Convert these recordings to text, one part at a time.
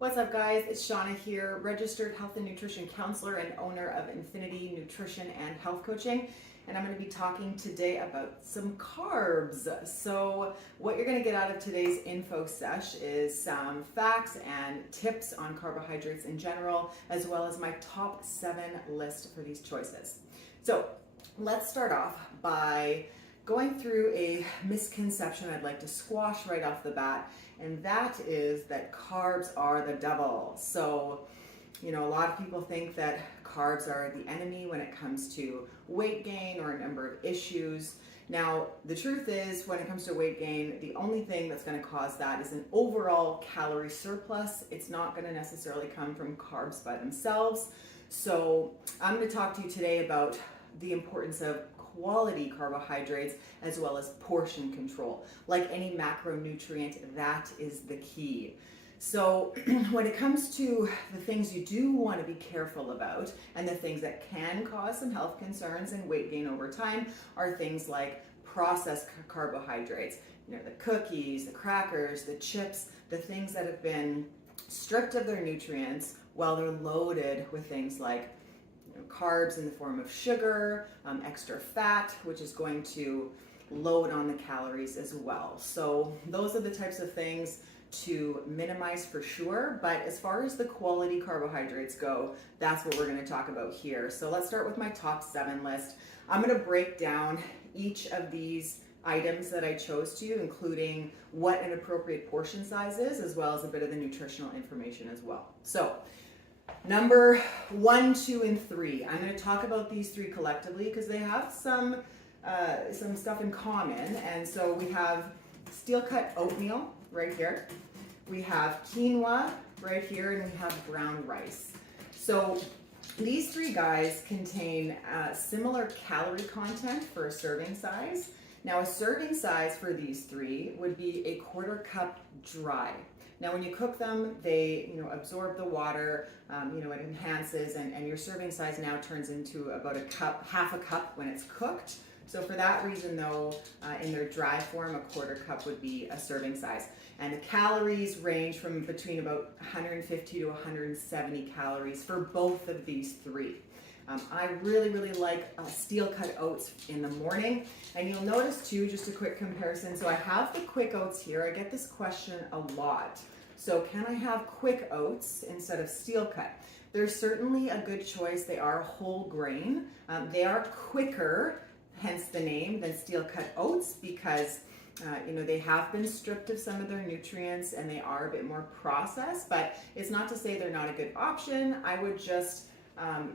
What's up, guys? It's Shauna here, registered health and nutrition counselor and owner of Infinity Nutrition and Health Coaching. And I'm going to be talking today about some carbs. So what you're going to get out of today's info sesh is some facts and tips on carbohydrates in general, as well as my top 7 list for these choices. So let's start off by going through a misconception I'd like to squash right off the bat, and that is that carbs are the devil. So, a lot of people think that carbs are the enemy when it comes to weight gain or a number of issues. Now, the truth is, when it comes to weight gain, the only thing that's going to cause that is an overall calorie surplus. It's not going to necessarily come from carbs by themselves. So, I'm going to talk to you today about the importance of quality carbohydrates as well as portion control. Like any macronutrient, that is the key. So when it comes to the things you do want to be careful about and the things that can cause some health concerns and weight gain over time are things like processed carbohydrates, the cookies, the crackers, the chips, the things that have been stripped of their nutrients while they're loaded with things like carbs in the form of sugar, extra fat, which is going to load on the calories as well. So those are the types of things to minimize for sure. But as far as the quality carbohydrates go, that's what we're going to talk about here. So let's start with my top 7 list. I'm going to break down each of these items that I chose to, including what an appropriate portion size is, as well as a bit of the nutritional information as well. So number 1, 2, and 3. I'm going to talk about these 3 collectively because they have some stuff in common. And so we have steel cut oatmeal right here. We have quinoa right here, and we have brown rice. So these 3 guys contain similar calorie content for a serving size. Now, a serving size for these 3 would be a 1/4 cup dry. Now, when you cook them, they absorb the water, it enhances, and your serving size now turns into about a cup, half a cup when it's cooked. So for that reason, though, in their dry form, a 1/4 cup would be a serving size. And the calories range from between about 150 to 170 calories for both of these 3. I really like steel cut oats in the morning. And you'll notice too, just a quick comparison. So I have the quick oats here. I get this question a lot. So can I have quick oats instead of steel cut? They're certainly a good choice. They are whole grain. They are quicker, hence the name, than steel cut oats because they have been stripped of some of their nutrients and they are a bit more processed, but it's not to say they're not a good option. I would just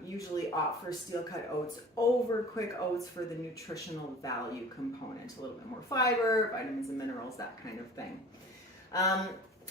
usually opt for steel cut oats over quick oats for the nutritional value component, a little bit more fiber, vitamins and minerals, that kind of thing.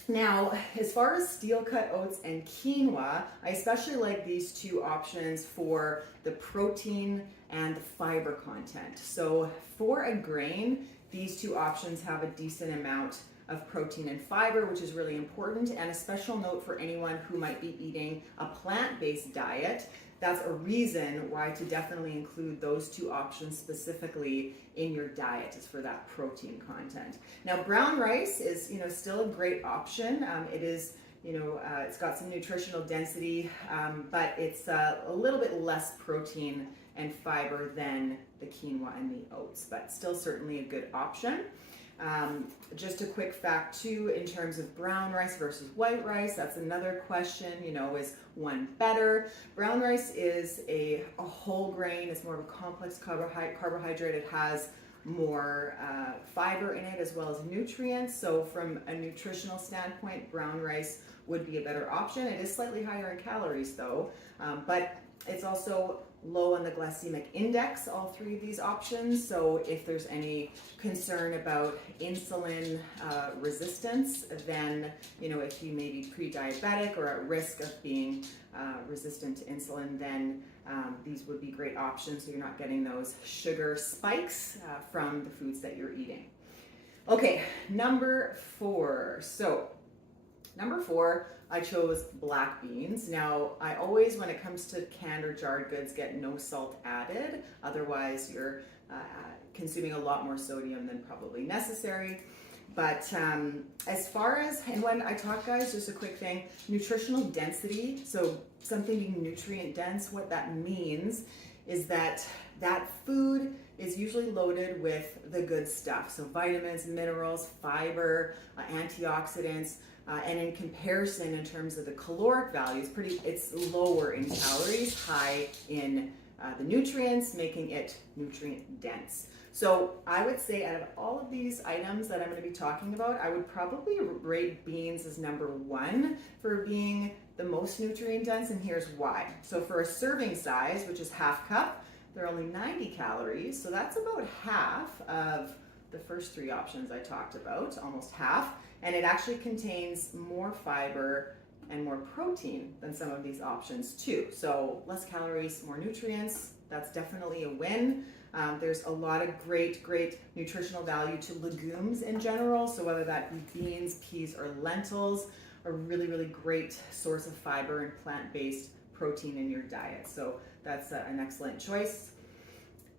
Now, as far as steel cut oats and quinoa, I especially like these 2 options for the protein and the fiber content. So for a grain, these 2 options have a decent amount of protein and fiber, which is really important. And a special note for anyone who might be eating a plant-based diet, that's a reason why to definitely include those 2 options specifically in your diet, is for that protein content. Now, brown rice is, still a great option. It is, it's got some nutritional density, but it's a little bit less protein and fiber than the quinoa and the oats, but still certainly a good option. Just a quick fact too, in terms of brown rice versus white rice, that's another question, is one better? Brown rice is a whole grain. It's more of a complex carbohydrate. It has more fiber in it as well as nutrients. So from a nutritional standpoint, brown rice would be a better option. It is slightly higher in calories though, but it's also low on the glycemic index, all 3 of these options. So if there's any concern about insulin resistance, then, if you may be pre-diabetic or at risk of being resistant to insulin, then these would be great options so you're not getting those sugar spikes from the foods that you're eating. Okay, number 4. So number 4, I chose black beans. Now, I always, when it comes to canned or jarred goods, get no salt added. Otherwise, you're consuming a lot more sodium than probably necessary. But as far as, and when I talk, guys, just a quick thing, nutritional density, so something being nutrient dense, what that means is that that food is usually loaded with the good stuff. So vitamins, minerals, fiber, antioxidants, and in comparison, in terms of the caloric values, it's lower in calories, high in the nutrients, making it nutrient dense. So I would say out of all of these items that I'm going to be talking about, I would probably rate beans as number one for being the most nutrient dense, and here's why. So for a serving size, which is half cup, they're only 90 calories, so that's about half of the first three options I talked about, almost half, and it actually contains more fiber and more protein than some of these options too. So less calories, more nutrients, that's definitely a win. There's a lot of great nutritional value to legumes in general. So whether that be beans, peas, or lentils, a really great source of fiber and plant-based protein in your diet. So that's an excellent choice.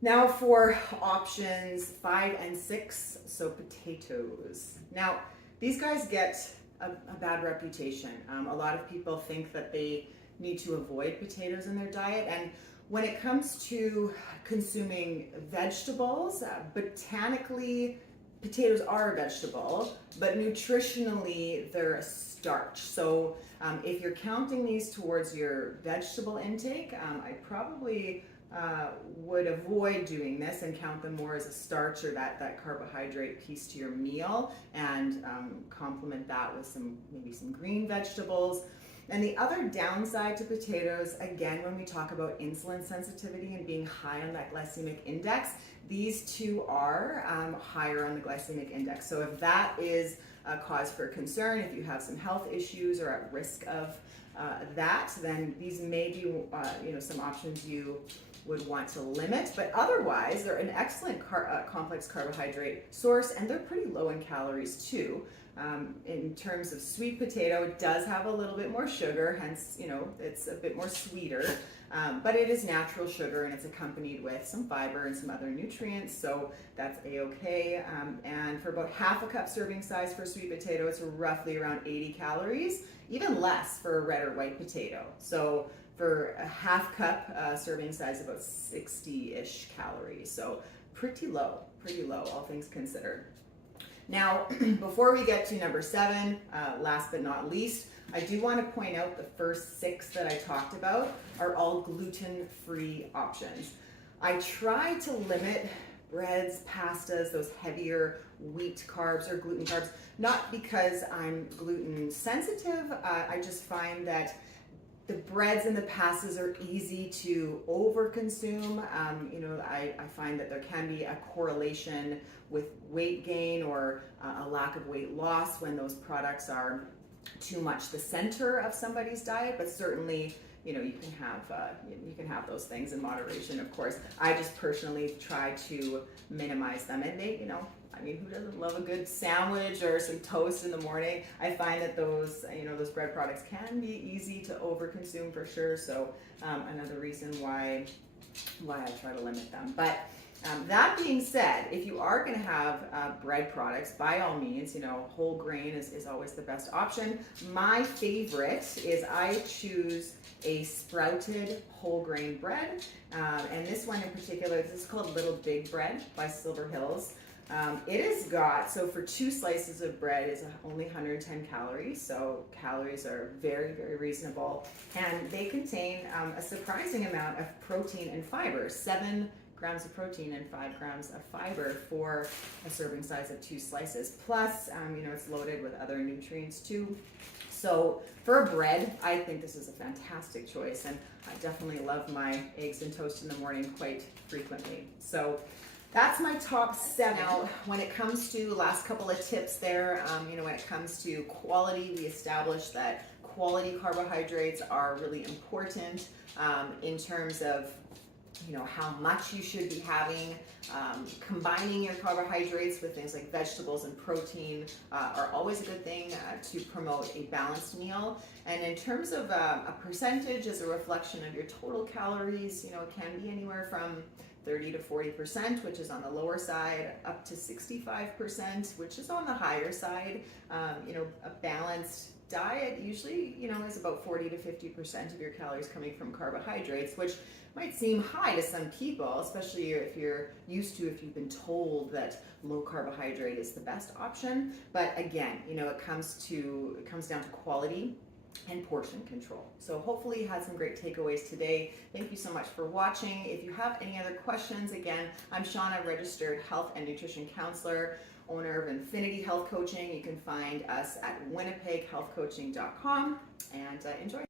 Now for options 5 and 6, so potatoes. Now these guys get a bad reputation. A lot of people think that they need to avoid potatoes in their diet, and when it comes to consuming vegetables, botanically, potatoes are a vegetable, but nutritionally, they're a starch. So if you're counting these towards your vegetable intake, I probably would avoid doing this and count them more as a starch or that carbohydrate piece to your meal, and complement that with maybe some green vegetables. And the other downside to potatoes, again, when we talk about insulin sensitivity and being high on that glycemic index, these two are higher on the glycemic index. So if that is a cause for concern, if you have some health issues or at risk of that, then these may be some options you would want to limit. But otherwise, they're an excellent complex carbohydrate source, and they're pretty low in calories too. In terms of sweet potato, it does have a little bit more sugar, hence, it's a bit more sweeter, but it is natural sugar and it's accompanied with some fiber and some other nutrients, so that's a-okay. And for about half a cup serving size for sweet potato, it's roughly around 80 calories, even less for a red or white potato. So for a half cup serving size, about 60-ish calories, so pretty low, all things considered. Now, before we get to number 7, last but not least, I do want to point out the first 6 that I talked about are all gluten-free options. I try to limit breads, pastas, those heavier wheat carbs or gluten carbs, not because I'm gluten sensitive. I just find that the breads and the pastas are easy to overconsume. I find that there can be a correlation with weight gain or a lack of weight loss when those products are too much the center of somebody's diet. But certainly, you can have those things in moderation. Of course, I just personally try to minimize them, and who doesn't love a good sandwich or some toast in the morning? I find that those bread products can be easy to overconsume for sure. So another reason why I try to limit them. But that being said, if you are going to have bread products, by all means, whole grain is always the best option. My favorite is I choose a sprouted whole grain bread, and this one in particular, this is called Little Big Bread by Silver Hills. It has got, so for 2 slices of bread is only 110 calories, so calories are very reasonable, and they contain a surprising amount of protein and fiber, 7 grams of protein and 5 grams of fiber for a serving size of 2 slices. Plus, it's loaded with other nutrients too. So for a bread, I think this is a fantastic choice, and I definitely love my eggs and toast in the morning quite frequently. So that's my top 7. Now, when it comes to last couple of tips there, when it comes to quality, we established that quality carbohydrates are really important in terms of how much you should be having. Combining your carbohydrates with things like vegetables and protein are always a good thing to promote a balanced meal. And in terms of a percentage as a reflection of your total calories, it can be anywhere from 30 to 40%, which is on the lower side, up to 65%, which is on the higher side. A balanced diet usually, is about 40 to 50% of your calories coming from carbohydrates, which might seem high to some people, especially if you've been told that low carbohydrate is the best option. But again, it comes down to quality and portion control. So hopefully you had some great takeaways today. Thank you so much for watching. If you have any other questions, again, I'm Shauna, registered health and nutrition counselor, owner of Infinity Health Coaching. You can find us at winnipeghealthcoaching.com, and enjoy.